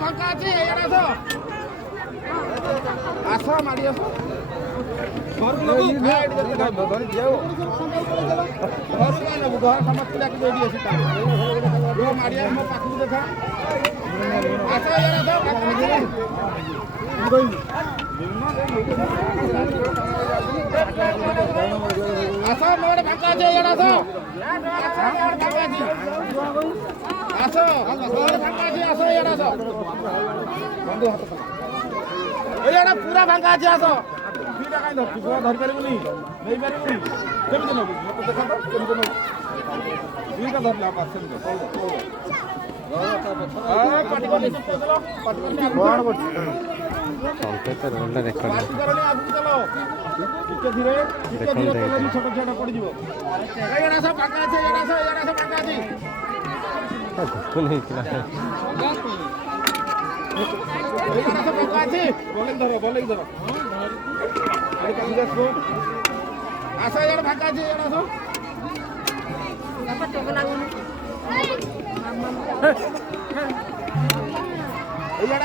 ফাঁকা আছে আস মারি আস ঘর সমস্ত মারি পাখি দেখা আস আস মোট ফাঁকা আছে আস আসো ফাঁকা আছে আসো আস এইটা পুরা ফাঁকা আছে আস দুইটা কাই ধরছি পুরা ধরি পারিবনি নেই পারিবনি কেমন নেব মতো দেখা তো কেমন নেব দুইটা ধরলে আবার সেমতে পাটি করলে তো চলো পাটি করলে কোন করছি কম্পিউটার রোলটা রেকর্ড পাটি করলে আগুন চলো টিকে ধীরে চললে ছোট ছোট পড়ি যাব এইটা সব ফাঁকা আছে এইটা সব ফাঁকা আছে কোন হইছিল এইটা সব ফাঁকা আছে বলেন ধরো আরে কাছে যাচ্ছো আসা এইটা ফাঁকা আছে এইটা সব